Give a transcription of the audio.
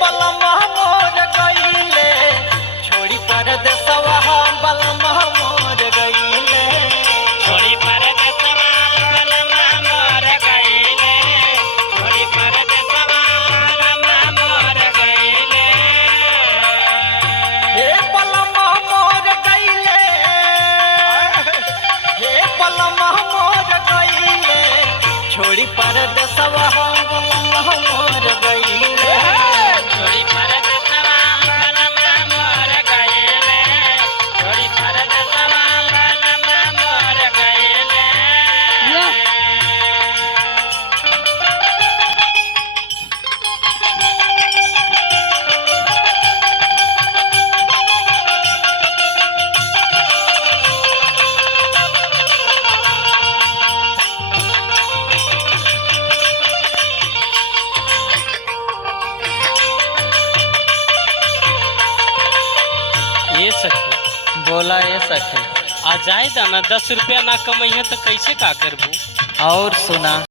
बलमा मोर गईले छोड़ी परदेसवा बलमा मोर गईले छोड़ी परदेसवा बलमा मोर गईले छोड़ी परदेसवा बलमा मोर गईले हे बलमा मोर गईले हे बलमा मोर गईले छोड़ी परदेसवा बलमा मोर गईले छोड़ी परदेसवा बलमा मोर गईले छोड़ी परदेसवा बलमा मोर गईले ये सखी बोला ये सखी आ जाए ना 10 रुपया ना कमाइए तो कैसे का करबू। और सुना